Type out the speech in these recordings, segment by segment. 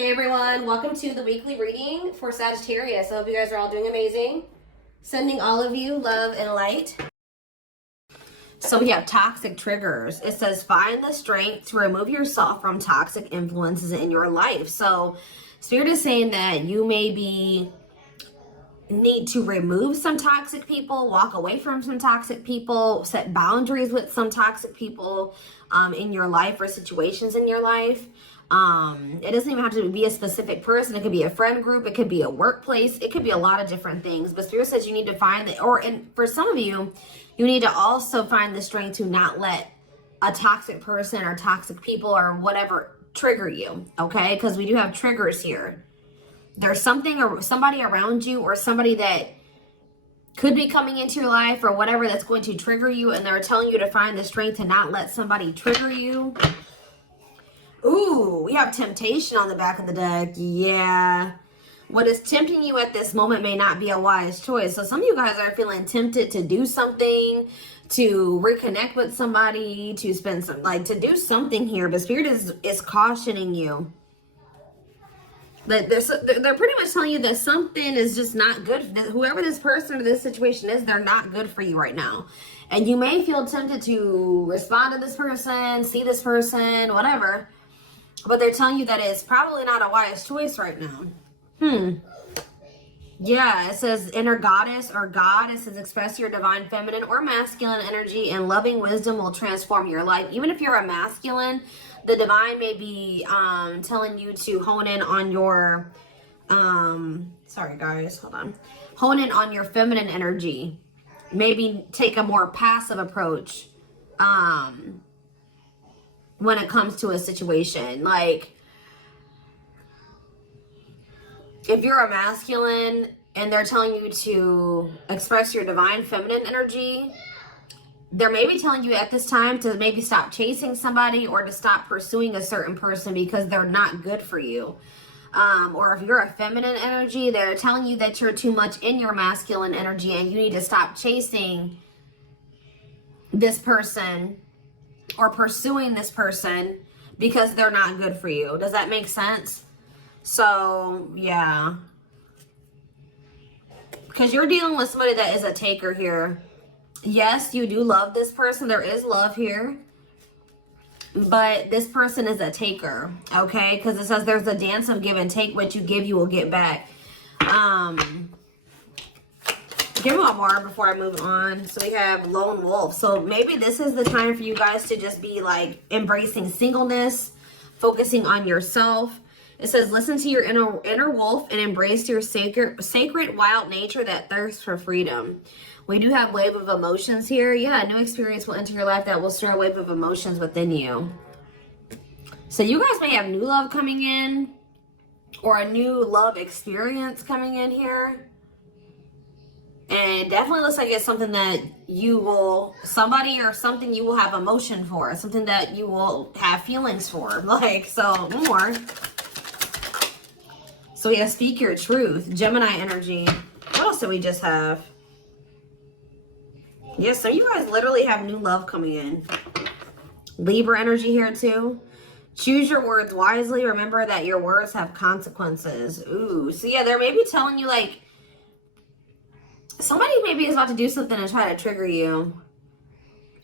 Hey everyone, welcome to the weekly reading for Sagittarius. I hope you guys are all doing amazing. Sending all of you love and light. So we have toxic triggers. It says find the strength to remove yourself from toxic influences in your life. So Spirit is saying that you maybe need to remove some toxic people, walk away from some toxic people, set boundaries with some toxic people in your life or situations in your life. It doesn't even have to be a specific person. It could be a friend group. It could be a workplace. It could be a lot of different things. But Spirit says you need to find that, and for some of you, you need to also find the strength to not let a toxic person or toxic people or whatever trigger you, okay? Because we do have triggers here. There's something or somebody around you or somebody that could be coming into your life or whatever that's going to trigger you, and they're telling you to find the strength to not let somebody trigger you. Ooh, we have temptation on the back of the deck. Yeah. What is tempting you at this moment may not be a wise choice. So some of you guys are feeling tempted to do something, to reconnect with somebody, to spend some, to do something here. But Spirit is cautioning you. That they're pretty much telling you that something is just not good. Whoever this person or this situation is, they're not good for you right now. And you may feel tempted to respond to this person, see this person, whatever. But they're telling you that it's probably not a wise choice right now. Yeah, it says inner goddess or God. It says express your divine feminine or masculine energy, and loving wisdom will transform your life. Even if you're a masculine, the divine may be telling you to hone in on your, sorry guys, hold on. Hone in on your feminine energy. Maybe take a more passive approach when it comes to a situation. Like, if you're a masculine and they're telling you to express your divine feminine energy, they're maybe telling you at this time to maybe stop chasing somebody or to stop pursuing a certain person because they're not good for you. Or if you're a feminine energy, they're telling you that you're too much in your masculine energy and you need to stop chasing this person or pursuing this person because they're not good for you. Does that make sense? So, yeah. Because you're dealing with somebody that is a taker here. Yes, you do love this person. There is love here. But this person is a taker, okay? Because it says there's a dance of give and take. What you give, you will get back. Give me one more before I move on. So we have lone wolf. So maybe this is the time for you guys to just be like embracing singleness, focusing on yourself. It says listen to your inner wolf and embrace your sacred wild nature that thirsts for freedom. We do have wave of emotions here. Yeah, a new experience will enter your life that will stir a wave of emotions within you. So you guys may have new love coming in or a new love experience coming in here. And it definitely looks like it's something that you will, somebody or something you will have emotion for. Something that you will have feelings for. Like, so more. So yeah, speak your truth. Gemini energy. What else do we just have? Yes, so you guys literally have new love coming in. Libra energy here too. Choose your words wisely. Remember that your words have consequences. Ooh, so yeah, they're maybe telling you like, somebody maybe is about to do something to try to trigger you.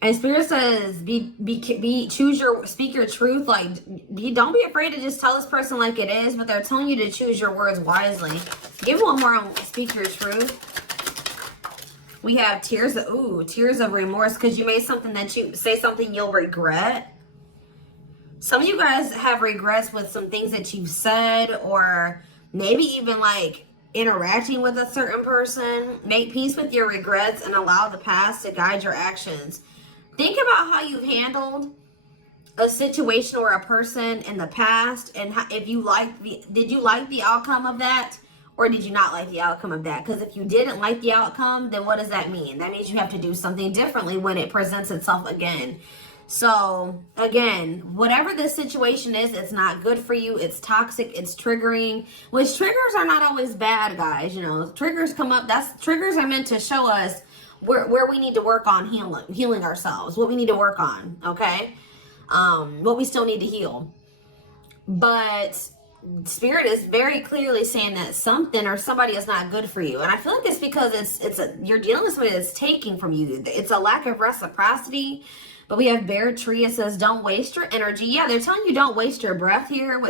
And Spirit says, speak your truth. Like, don't be afraid to just tell this person like it is, but they're telling you to choose your words wisely. Give one more on speak your truth. We have tears of remorse, because you made something that you say something you'll regret. Some of you guys have regrets with some things that you've said, or maybe even like interacting with a certain person. Make peace with your regrets and allow the past to guide your actions. Think about how you've handled a situation or a person in the past, and if you did you like the outcome of that, or did you not like the outcome of that? Because if you didn't like the outcome, then what does that mean? That means you have to do something differently when it presents itself again. So again, whatever this situation is, it's not good for you. It's toxic. It's triggering, which triggers are not always bad, guys. You know, triggers come up. Triggers are meant to show us where we need to work on healing ourselves, what we need to work on. Okay. What we still need to heal. But Spirit is very clearly saying that something or somebody is not good for you. And I feel like it's because you're dealing with somebody that's taking from you. It's a lack of reciprocity. But we have Bear Tree. It says, don't waste your energy. Yeah, they're telling you don't waste your breath here.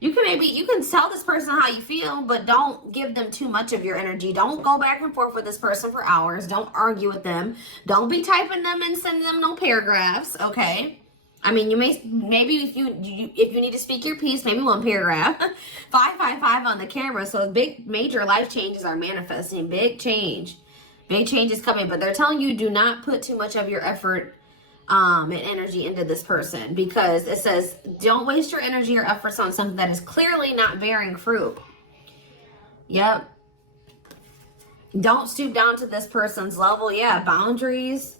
You can tell this person how you feel, but don't give them too much of your energy. Don't go back and forth with this person for hours. Don't argue with them. Don't be typing them and sending them no paragraphs, okay? I mean, maybe if you need to speak your piece, maybe one paragraph. 555 on the camera. So big, major life changes are manifesting. Big change. Big change is coming. But they're telling you do not put too much of your effort and energy into this person, because it says don't waste your energy or efforts on something that is clearly not bearing fruit. Yep. Don't stoop down to this person's level. Yeah, boundaries.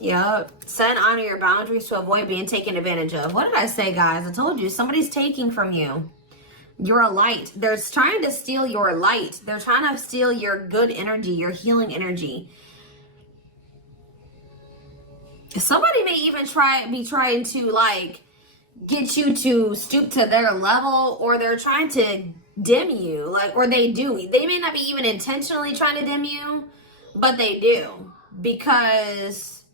Yep. Set and honor your boundaries to avoid being taken advantage of. What did I say, guys? I told you somebody's taking from you. You're a light. They're trying to steal your light. They're trying to steal your good energy, your healing energy. Somebody may even be trying to like get you to stoop to their level, or they're trying to dim you, like, or they do. They may not be even intentionally trying to dim you, but they do, because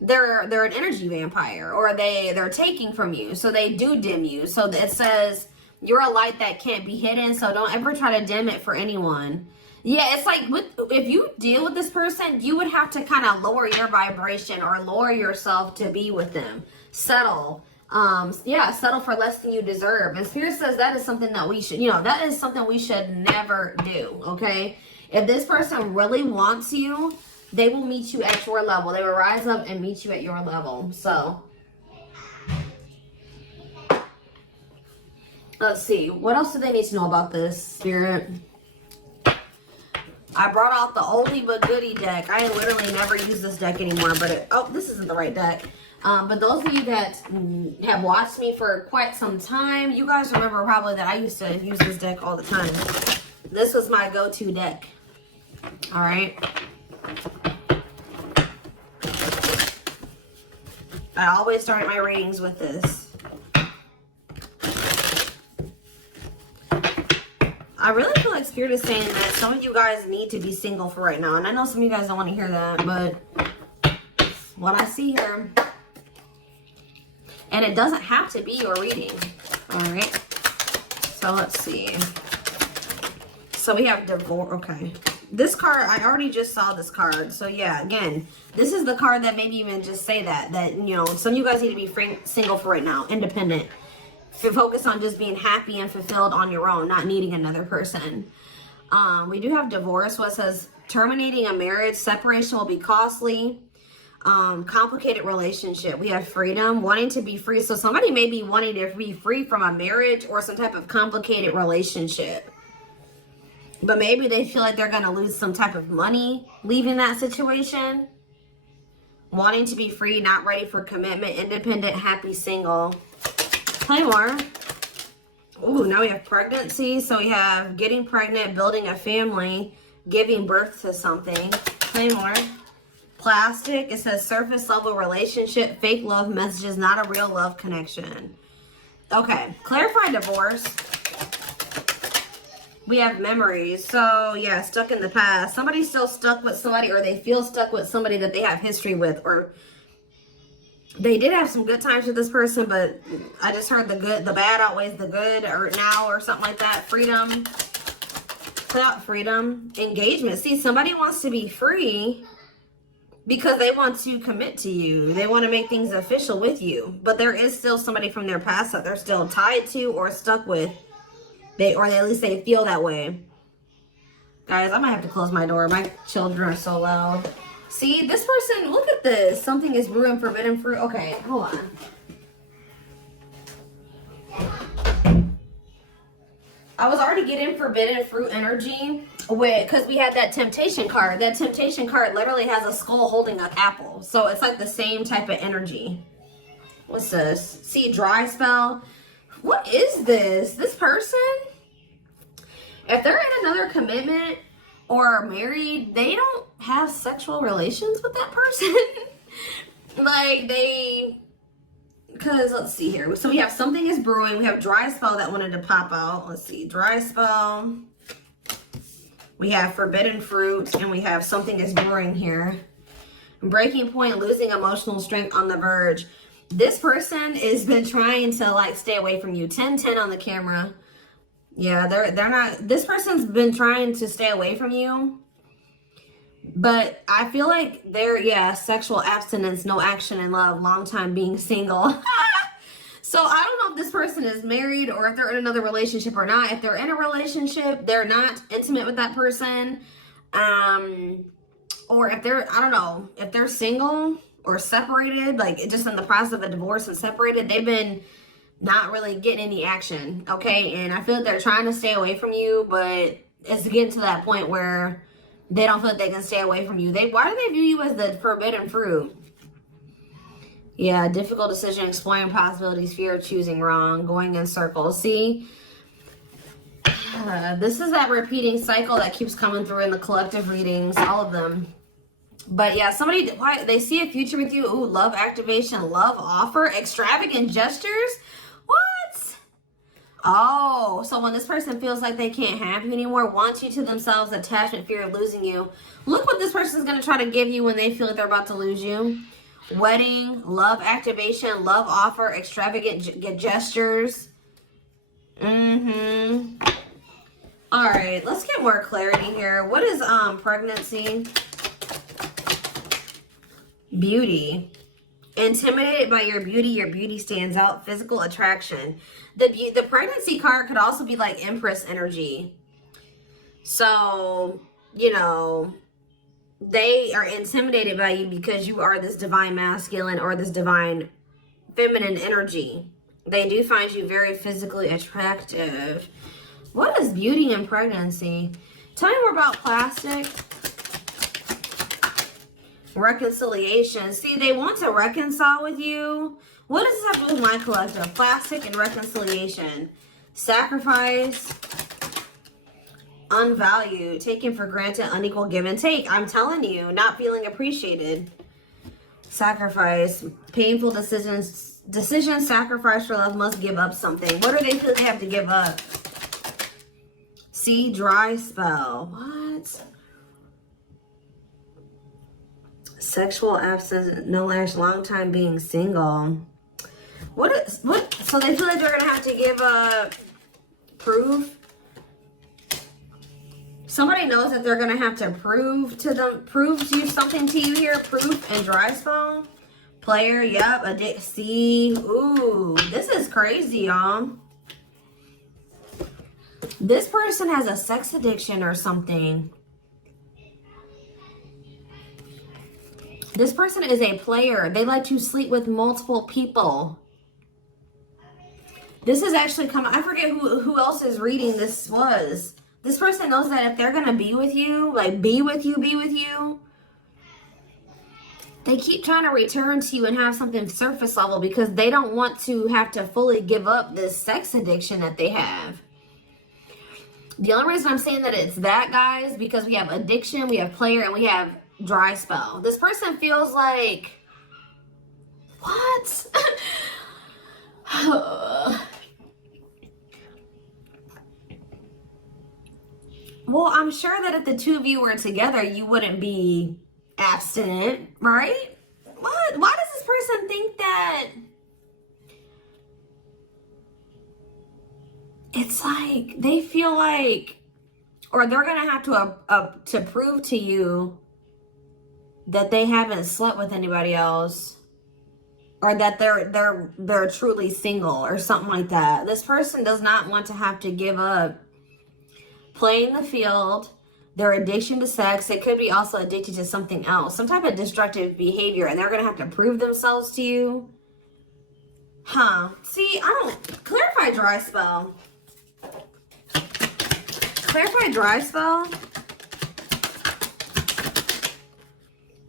they're an energy vampire, or they're taking from you, so they do dim you. So it says you're a light that can't be hidden, so don't ever try to dim it for anyone. Yeah, it's like if you deal with this person, you would have to kind of lower your vibration or lower yourself to be with them. Settle. Settle for less than you deserve. And Spirit says that is something that we should, that is something we should never do, okay? If this person really wants you, they will meet you at your level. They will rise up and meet you at your level. So, let's see. What else do they need to know about this, Spirit? I brought out the oldie but goodie deck. I literally never use this deck anymore, but this isn't the right deck. But those of you that have watched me for quite some time, you guys remember probably that I used to use this deck all the time. This was my go-to deck. All right. I always start my readings with this. I really feel like Spirit is saying that some of you guys need to be single for right now. And I know some of you guys don't want to hear that, but what I see here. And it doesn't have to be your reading. All right. So let's see. So we have divorce. Okay. This card, I already just saw this card. So yeah, again, this is the card that maybe even just say that some of you guys need to be single for right now, independent. Focus on just being happy and fulfilled on your own, not needing another person. We do have divorce. What says terminating a marriage, separation will be costly. Complicated relationship. We have freedom, wanting to be free. So somebody may be wanting to be free from a marriage or some type of complicated relationship. But maybe they feel like they're going to lose some type of money leaving that situation. Wanting to be free, not ready for commitment, independent, happy, single. Play more. Ooh, now we have pregnancy. So we have getting pregnant, building a family, giving birth to something. Play more. Plastic. It says surface level relationship, fake love messages, not a real love connection. Okay. Clarify divorce. We have memories. So yeah, stuck in the past. Somebody's still stuck with somebody, or they feel stuck with somebody that they have history with, or they did have some good times with this person, but I just heard the bad outweighs the good, or now, or something like that. Freedom. Freedom. Engagement. See, somebody wants to be free because they want to commit to you. They want to make things official with you. But there is still somebody from their past that they're still tied to or stuck with. Or at least they feel that way. Guys, I might have to close my door. My children are so loud. See, this person, look at this. Something is brewing forbidden fruit. Okay, hold on. I was already getting forbidden fruit energy because we had that temptation card. That temptation card literally has a skull holding an apple. So it's like the same type of energy. What's this? See, dry spell. What is this? This person, if they're in another commitment or married, they don't have sexual relations with that person. Like Because let's see here. So we have something is brewing. We have dry spell that wanted to pop out. Let's see. Dry spell. We have forbidden fruit. And we have something is brewing here. Breaking point, losing emotional strength, on the verge. This person has been trying to like stay away from you. 10-10 on the camera. Yeah, they're not. This person's been trying to stay away from you. But I feel like they're, yeah, sexual abstinence, no action in love, long time being single. So I don't know if this person is married or if they're in another relationship or not. If they're in a relationship, they're not intimate with that person. Or if they're, I don't know, if they're single or separated, like just in the process of a divorce and separated, they've been not really getting any action, okay? And I feel like they're trying to stay away from you, but it's getting to that point where they don't feel like they can stay away from you. Why do they view you as the forbidden fruit? Yeah, difficult decision, exploring possibilities, fear of choosing wrong, going in circles. See, this is that repeating cycle that keeps coming through in the collective readings, all of them. But yeah, somebody, why they see a future with you. Ooh, love activation, love offer, extravagant gestures. What? Oh, so when this person feels like they can't have you anymore, wants you to themselves, attachment, fear of losing you. Look what this person's going to try to give you when they feel like they're about to lose you. Wedding, love activation, love offer, extravagant gestures. All right, let's get more clarity here. What is pregnancy? Beauty. Intimidated by your beauty stands out. Physical attraction. The pregnancy card could also be like Empress energy. So, you know, they are intimidated by you because you are this divine masculine or this divine feminine energy. They do find you very physically attractive. What is beauty and pregnancy? Tell me more about plastic. Reconciliation. See, they want to reconcile with you. What does this have to do with my collective? Plastic and reconciliation. Sacrifice. Unvalued. Taken for granted. Unequal give and take. I'm telling you, not feeling appreciated. Sacrifice. Painful decisions. Sacrifice for love. Must give up something. What do they feel they have to give up? See, dry spell. What? Sexual absence, no lash, long time being single. What? So they feel like they're gonna have to give proof. Somebody knows that they're gonna have to prove to you something to you here. Proof and dry spell. Player, yep. See, ooh, this is crazy, y'all. This person has a sex addiction or something. This person is a player. They like to sleep with multiple people. This is actually coming. I forget who else's reading this was. This person knows that if they're going to be with you, like be with you, they keep trying to return to you and have something surface level because they don't want to have to fully give up this sex addiction that they have. The only reason I'm saying that it's that, guys, because we have addiction, we have player, and we have dry spell. This person feels like, what? Well, I'm sure that if the two of you were together, you wouldn't be abstinent, right? What? Why does this person think that? It's like they feel like, or they're gonna have to prove to you that they haven't slept with anybody else, or that they're truly single or something like that. This person does not want to have to give up playing the field, their addiction to sex. They could be also addicted to something else, some type of destructive behavior, and they're going to have to prove themselves to you. Huh. See, I don't... Clarify dry spell. Clarify dry spell.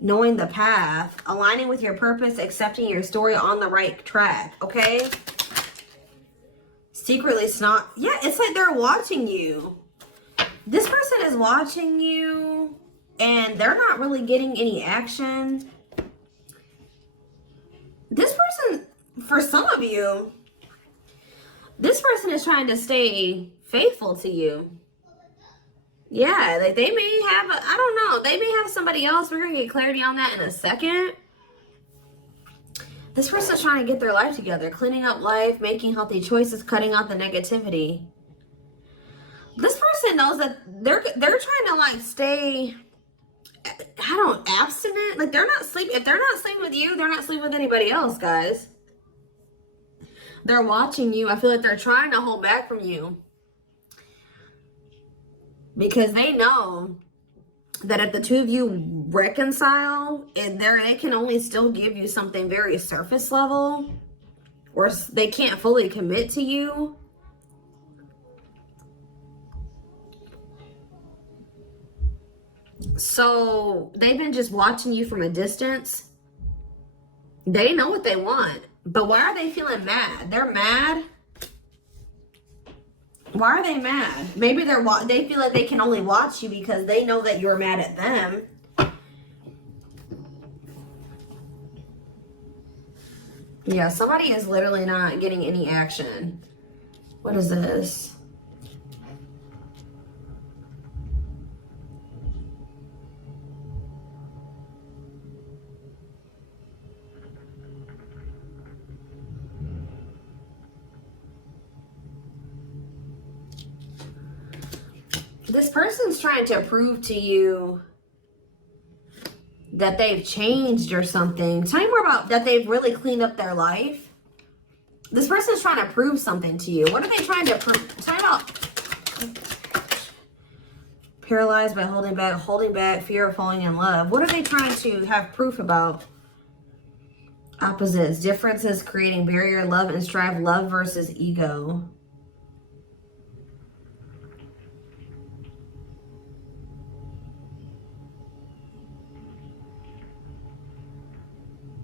Knowing the path, aligning with your purpose, accepting your story, on the right track, okay? Secretly snot. Yeah, it's like they're watching you. This person is watching you and they're not really getting any action. This person, for some of you, this person is trying to stay faithful to you. Yeah, like they may have, I don't know, they may have somebody else. We're going to get clarity on that in a second. This person's trying to get their life together, cleaning up life, making healthy choices, cutting out the negativity. This person knows that they're trying to like stay, abstinent. Like they're not sleeping. If they're not sleeping with you, they're not sleeping with anybody else, guys. They're watching you. I feel like they're trying to hold back from you. Because they know that if the two of you reconcile, and they can only still give you something very surface level, or they can't fully commit to you. So they've been just watching you from a distance. They know what they want, but why are they feeling mad? They're mad. Why are they mad? Maybe they feel like they can only watch you because they know that you're mad at them. Yeah, somebody is literally not getting any action. What is this? This person's trying to prove to you that they've changed or something. Tell me more about that. They've really cleaned up their life. This person's trying to prove something to you. What are they trying to prove? Tell me about paralyzed by holding back, fear of falling in love. What are they trying to have proof about? Opposites, differences, creating barrier, love and strive, love versus ego.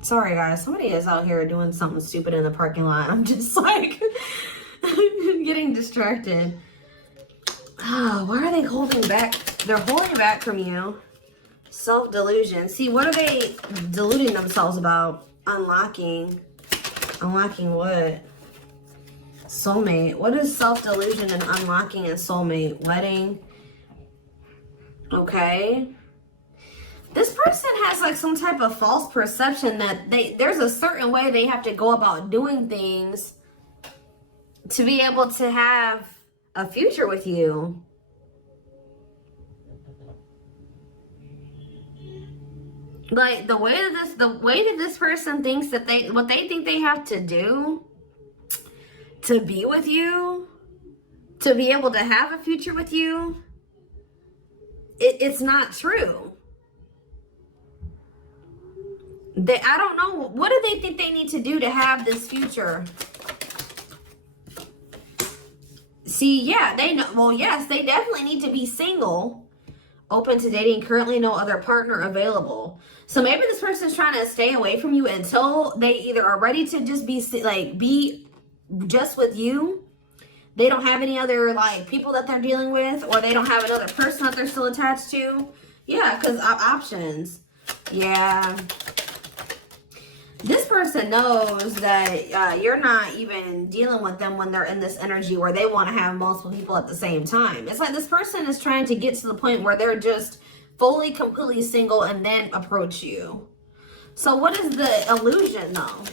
Sorry, guys. Somebody is out here doing something stupid in the parking lot. I'm just like getting distracted. Oh, why are they holding back? They're holding back from you. Self-delusion. See, what are they deluding themselves about? Unlocking. Unlocking what? Soulmate. What is self-delusion and unlocking and soulmate? Wedding. Okay. This person has like some type of false perception that there's a certain way they have to go about doing things to be able to have a future with you. Like the way that this person thinks that what they think they have to do to be with you, to be able to have a future with you, it's not true. I don't know. What do they think they need to do to have this future? See, yeah, they know. Well, yes, they definitely need to be single, open to dating, currently no other partner available. So maybe this person's trying to stay away from you until they either are ready to just be just with you. They don't have any other like people that they're dealing with, or they don't have another person that they're still attached to. Yeah, because options. Yeah. This person knows that you're not even dealing with them when they're in this energy where they want to have multiple people at the same time. It's like this person is trying to get to the point where they're just fully, completely single and then approach you. So what is the illusion though?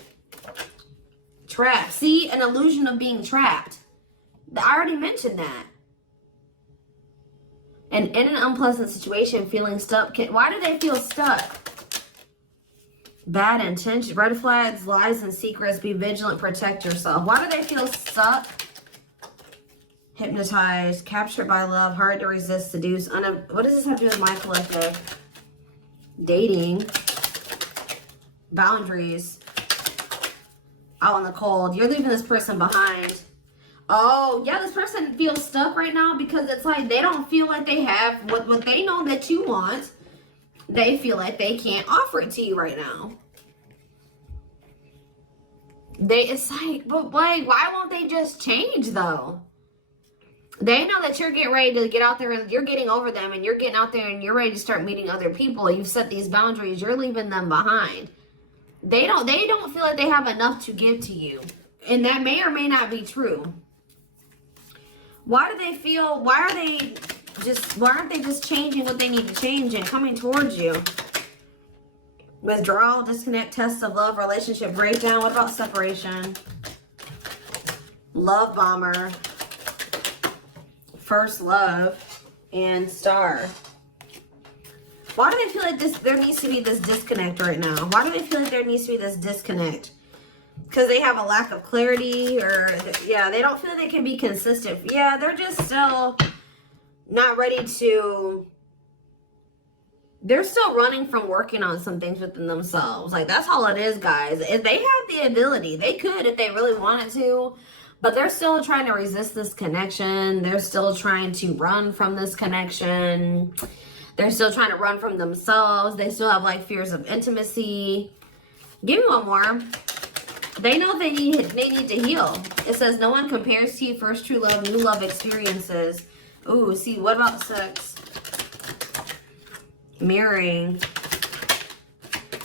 Trapped. See, an illusion of being trapped. I already mentioned that. And in an unpleasant situation, feeling stuck. Why do they feel stuck? Bad intention, red flags, lies and secrets, be vigilant, protect yourself. Why do they feel stuck? Hypnotized, captured by love, hard to resist, seduce. What does this have to do with my collective? Dating. Boundaries. Out in the cold. You're leaving this person behind. Oh, yeah, this person feels stuck right now because it's like they don't feel like they have what they know that you want. They feel like they can't offer it to you right now. It's like, but like, why won't they just change though? They know that you're getting ready to get out there and you're getting over them and you're getting out there and you're ready to start meeting other people. You've set these boundaries. You're leaving them behind. They don't feel like they have enough to give to you. And that may or may not be true. Why do they feel, why aren't they just changing what they need to change and coming towards you? Withdrawal, disconnect, test of love, relationship breakdown. What about separation? Love bomber, first love, and star. Why do they feel like there needs to be this disconnect right now? Why do they feel like there needs to be this disconnect? Because they have a lack of clarity, or yeah, they don't feel they can be consistent. Yeah, they're just still not ready to, they're still running from working on some things within themselves. Like, that's all it is, guys. If they have the ability, they could if they really wanted to, but they're still trying to resist this connection. They're still trying to run from this connection. They're still trying to run from themselves. They still have like fears of intimacy. Give me one more. They know they need to heal. It says no one compares to you. First true love, new love experiences. Ooh, see, what about sex? Mirroring.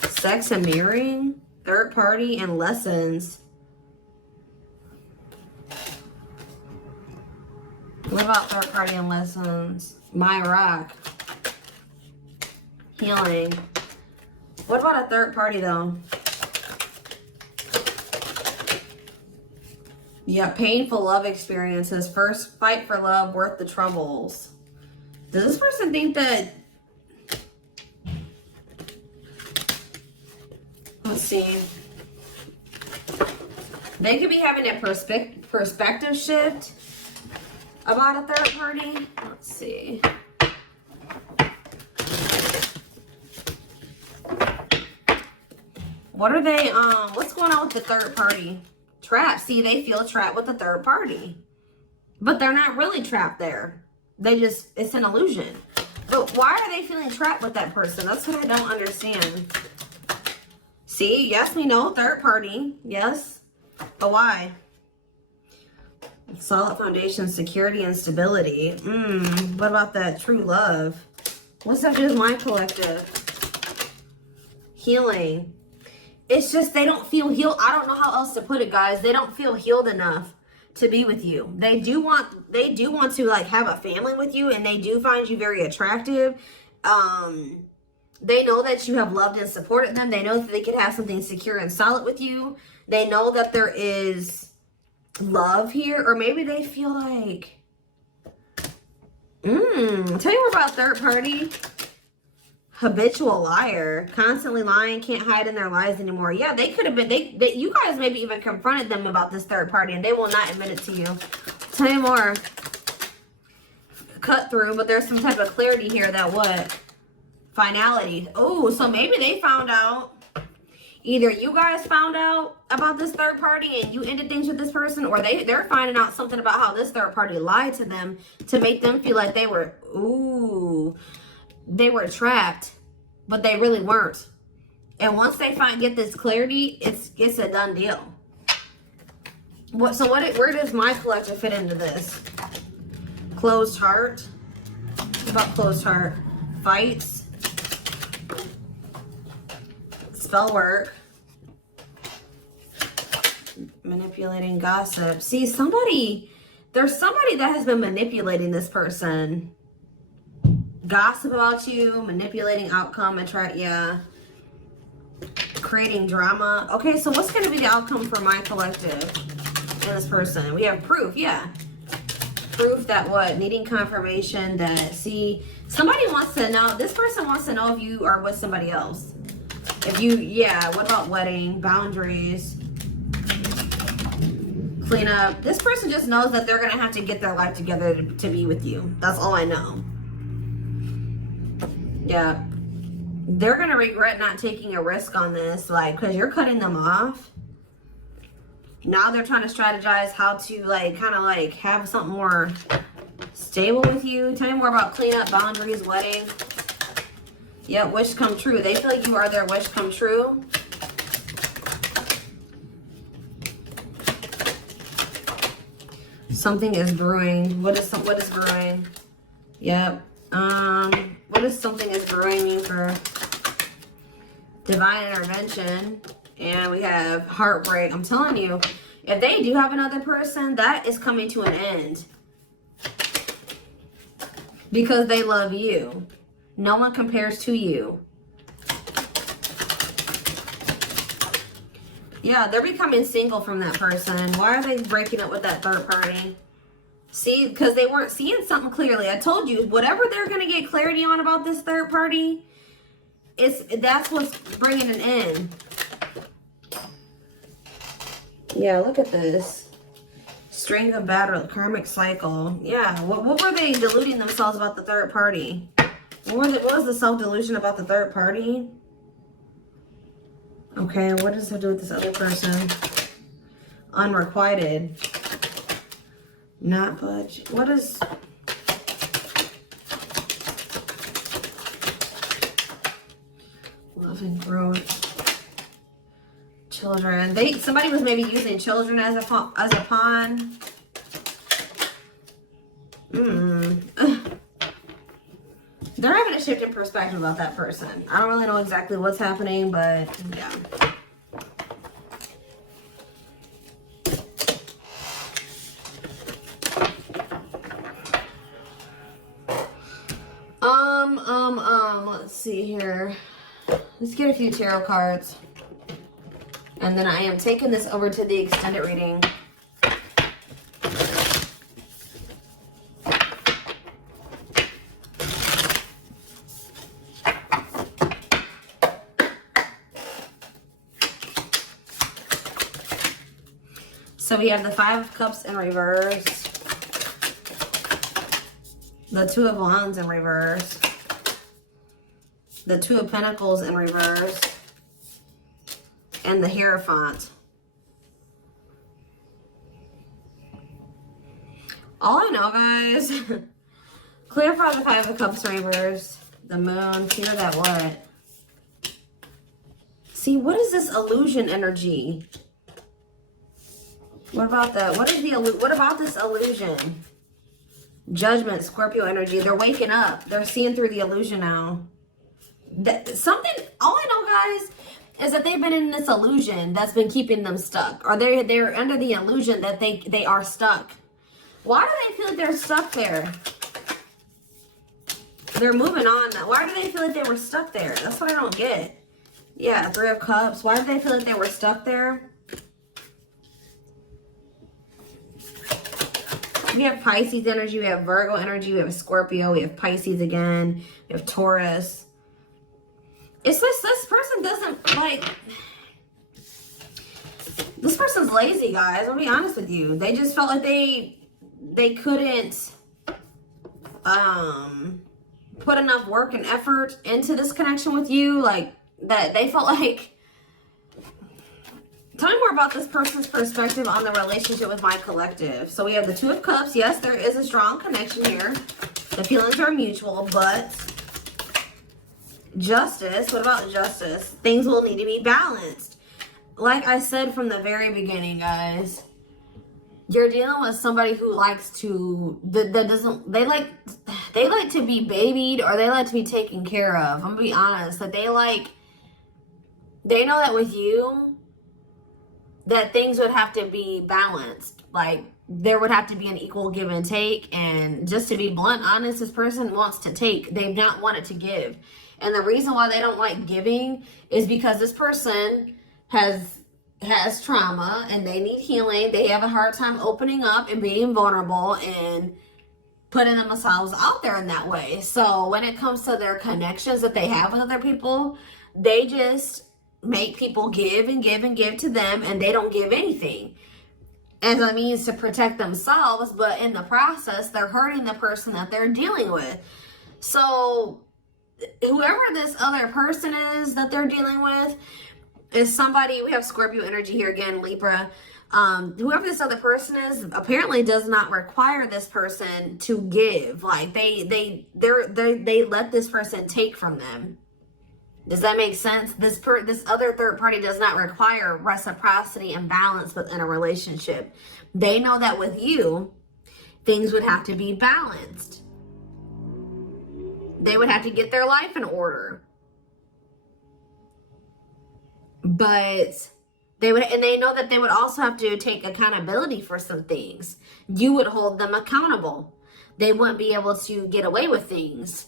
Sex and mirroring. Third party and lessons. What about third party and lessons? My rock. Healing. What about a third party though? Yeah, painful love experiences. First fight for love, worth the troubles. Does this person think that... Let's see. They could be having a perspective shift about a third party. Let's see. What are they, what's going on with the third party? Trapped. See, they feel trapped with the third party. But they're not really trapped there. They just, it's an illusion. But why are they feeling trapped with that person? That's what I don't understand. See, yes, we know, third party. Yes. But why? Solid foundation, security, and stability. What about that true love? What's up with my collective? Healing. It's just they don't feel healed. I don't know how else to put it, guys. They don't feel healed enough to be with you. They do want to like have a family with you, and they do find you very attractive. They know that you have loved and supported them. They know that they could have something secure and solid with you. They know that there is love here, or maybe they feel like tell you more about third party. Habitual liar, constantly lying, can't hide in their lies anymore. Yeah, they could have been, you guys maybe even confronted them about this third party, and they will not admit it to you. Tell you more. Cut through, but there's some type of clarity here that what? Finality. Oh, so maybe they found out. Either you guys found out about this third party and you ended things with this person, or they're finding out something about how this third party lied to them to make them feel like they were, they were trapped, but they really weren't. And once they get this clarity, it's a done deal. Where does my collective fit into this? Closed heart. What about closed heart? Fights. Spell work. Manipulating, gossip. See, there's somebody that has been manipulating this person. Gossip about you, manipulating outcome, creating drama. Okay, so what's going to be the outcome for my collective and this person? We have proof, proof that what? Needing confirmation that, see, somebody wants to know, this person wants to know if you are with somebody else. If you, what about wedding, boundaries, clean up. This person just knows that they're going to have to get their life together to be with you. That's all I know. Yeah, they're going to regret not taking a risk on this, like, because you're cutting them off. Now they're trying to strategize how to, like, kind of, like, have something more stable with you. Tell me more about cleanup, boundaries, wedding. Yeah, wish come true. They feel like you are their wish come true. Something is brewing. What is brewing? Yep. What does something is brewing mean for divine intervention? And we have heartbreak. I'm telling you, if they do have another person, that is coming to an end. Because they love you. No one compares to you. Yeah, they're becoming single from that person. Why are they breaking up with that third party? See, because they weren't seeing something clearly. I told you, whatever they're going to get clarity on about this third party, that's what's bringing an end. Yeah, look at this. String of battle, karmic cycle. Yeah, what were they deluding themselves about the third party? What was the self-delusion about the third party? Okay, what does it do with this other person? Unrequited. Not budge. What is... Love and growth. Children. Somebody was maybe using children as a pawn. They're having a shift in perspective about that person. I don't really know exactly what's happening, but yeah. Let's see here. Let's get a few tarot cards. And then I am taking this over to the extended reading. So we have the Five of Cups in reverse, the Two of Wands in reverse, the Two of Pentacles in reverse, and the Hierophant. All I know, guys, clarify the Five of Cups in reverse, the Moon, clear that what? See, what is this illusion energy? What about that? What about this illusion? Judgment, Scorpio energy. They're waking up. They're seeing through the illusion now. All I know, guys, is that they've been in this illusion that's been keeping them stuck. Or they're under the illusion that they are stuck. Why do they feel like they're stuck there? They're moving on now. Why do they feel like they were stuck there? That's what I don't get. Yeah, Three of Cups. Why do they feel like they were stuck there? We have Pisces energy, we have Virgo energy, we have Scorpio, we have Pisces again, we have Taurus. It's just this person doesn't like... This person's lazy, guys. I'll be honest with you. They just felt like they couldn't put enough work and effort into this connection with you. Like, that they felt like... Tell me more about this person's perspective on the relationship with my collective. So we have the Two of Cups. Yes, there is a strong connection here. The feelings are mutual, but Justice. What about Justice? Things will need to be balanced. Like I said from the very beginning, guys, you're dealing with somebody who likes to, they like to be babied, or they like to be taken care of. I'm gonna be honest, that they know that with you, that things would have to be balanced. Like, there would have to be an equal give and take. And just to be blunt, honest, this person wants to take. They've not wanted to give. And the reason why they don't like giving is because this person has trauma and they need healing. They have a hard time opening up and being vulnerable and putting themselves out there in that way. So when it comes to their connections that they have with other people, they just make people give and give and give to them, and they don't give anything as a means to protect themselves, but in the process they're hurting the person that they're dealing with. So whoever this other person is that they're dealing with is somebody, we have Scorpio energy here again, Libra. Whoever this other person is apparently does not require this person to give. Like, they let this person take from them. Does that make sense? This other third party does not require reciprocity and balance within a relationship. They know that with you, things would have to be balanced. They would have to get their life in order. But they would, and they know that they would also have to take accountability for some things. You would hold them accountable. They wouldn't be able to get away with things.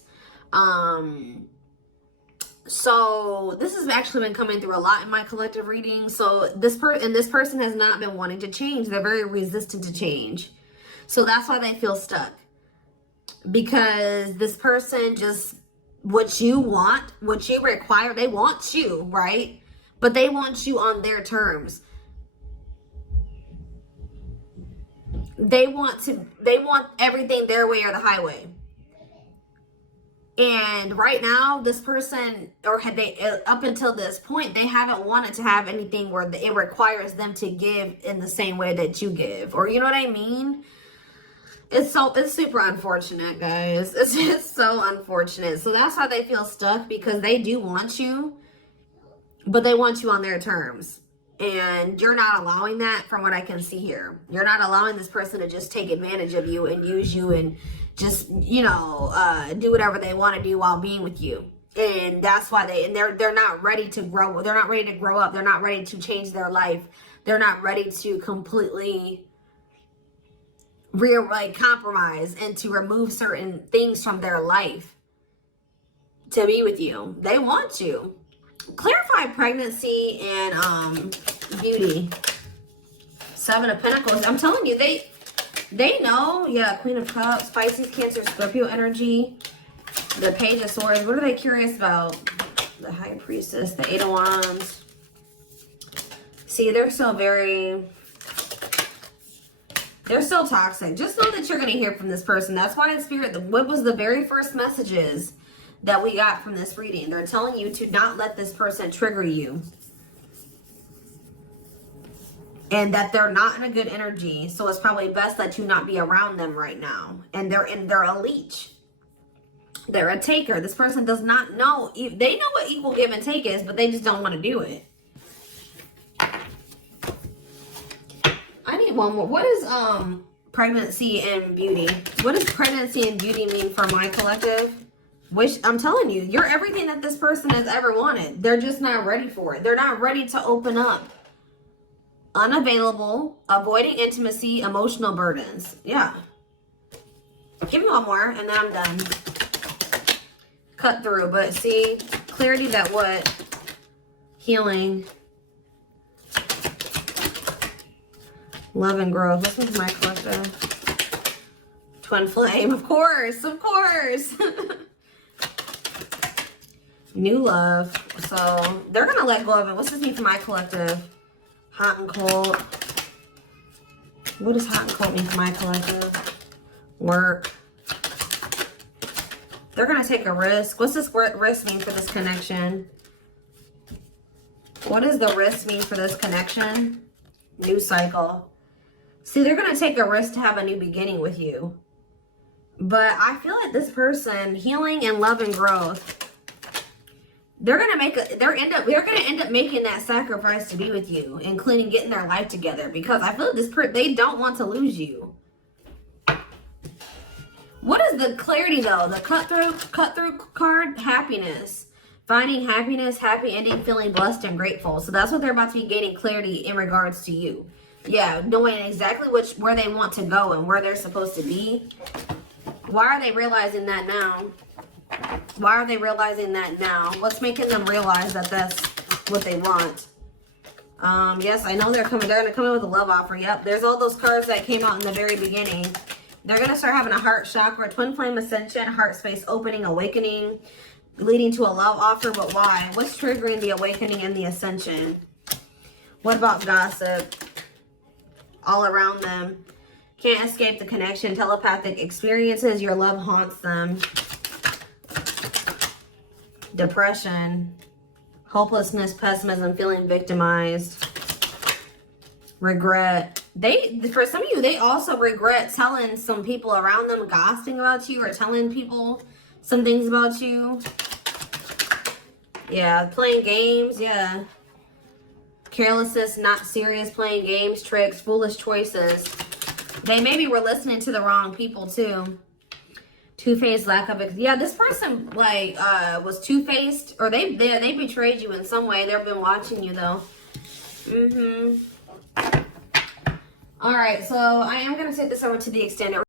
So this has actually been coming through a lot in my collective reading. So this person has not been wanting to change. They're very resistant to change. So that's why they feel stuck. Because this person just, what you want, what you require, they want you, right? But they want you on their terms. They want everything their way or the highway. And right now, this person, or had they, up until this point, they haven't wanted to have anything where it requires them to give in the same way that you give. Or you know what I mean? It's super unfortunate, guys. It's just so unfortunate. So that's why they feel stuck, because they do want you, but they want you on their terms. And you're not allowing that, from what I can see here. You're not allowing this person to just take advantage of you and use you and just, you know, do whatever they want to do while being with you. And that's why they're not ready to grow. They're not ready to grow up. They're not ready to change their life. They're not ready to completely compromise and to remove certain things from their life to be with you. They want you. Clarify pregnancy and beauty. 7 of Pentacles. I'm telling you, they know. Yeah, Queen of Cups, Pisces, Cancer, Scorpio energy. The Page of Swords. What are they curious about? The High Priestess, the 8 of Wands. See, they're still toxic. Just know that you're going to hear from this person. That's why in Spirit, what was the very first messages that we got from this reading? They're telling you to not let this person trigger you. And that they're not in a good energy. So it's probably best that you not be around them right now. And they're a leech. They're a taker. This person does not know. They know what equal give and take is, but they just don't want to do it. I need one more. What is pregnancy and beauty? What does pregnancy and beauty mean for my collective? I'm telling you, you're everything that this person has ever wanted. They're just not ready for it. They're not ready to open up. Unavailable, avoiding intimacy, emotional burdens. Yeah. Give me one more and then I'm done. Cut through, but see, clarity that what? Healing. Love and growth. This one's my collective. Twin flame, of course, of course. New love. So they're gonna let go of it. What's this mean for my collective? Hot and cold. What does hot and cold mean for my collective? Work. They're gonna take a risk. What's this risk mean for this connection? What does the risk mean for this connection? New cycle. See, they're gonna take a risk to have a new beginning with you. But I feel like this person, healing and love and growth, they're gonna end up making that sacrifice to be with you, including getting their life together, because I feel like they don't want to lose you. What is the clarity though? The cut through card, happiness. Finding happiness, happy ending, feeling blessed and grateful. So that's what they're about to be gaining clarity in regards to you. Yeah, knowing exactly where they want to go and where they're supposed to be. Why are they realizing that now? Why are they realizing that now? What's making them realize that that's what they want? Yes, I know they're gonna come in with a love offer. Yep, there's all those cards that came out in the very beginning. They're gonna start having a heart chakra, twin flame ascension, heart space opening, awakening, leading to a love offer. But why? What's triggering the awakening and the ascension? What about gossip? All around them. Can't escape the connection. Telepathic experiences. Your love haunts them. Depression. Hopelessness, pessimism, feeling victimized. Regret. For some of you, they also regret telling some people around them, gossiping about you or telling people some things about you. Yeah, playing games. Yeah. Carelessness, not serious, playing games, tricks, foolish choices. They maybe were listening to the wrong people too. Two-faced, lack of yeah, this person like was two-faced, or they betrayed you in some way. They've been watching you though. All right, so I am gonna take this over to the extended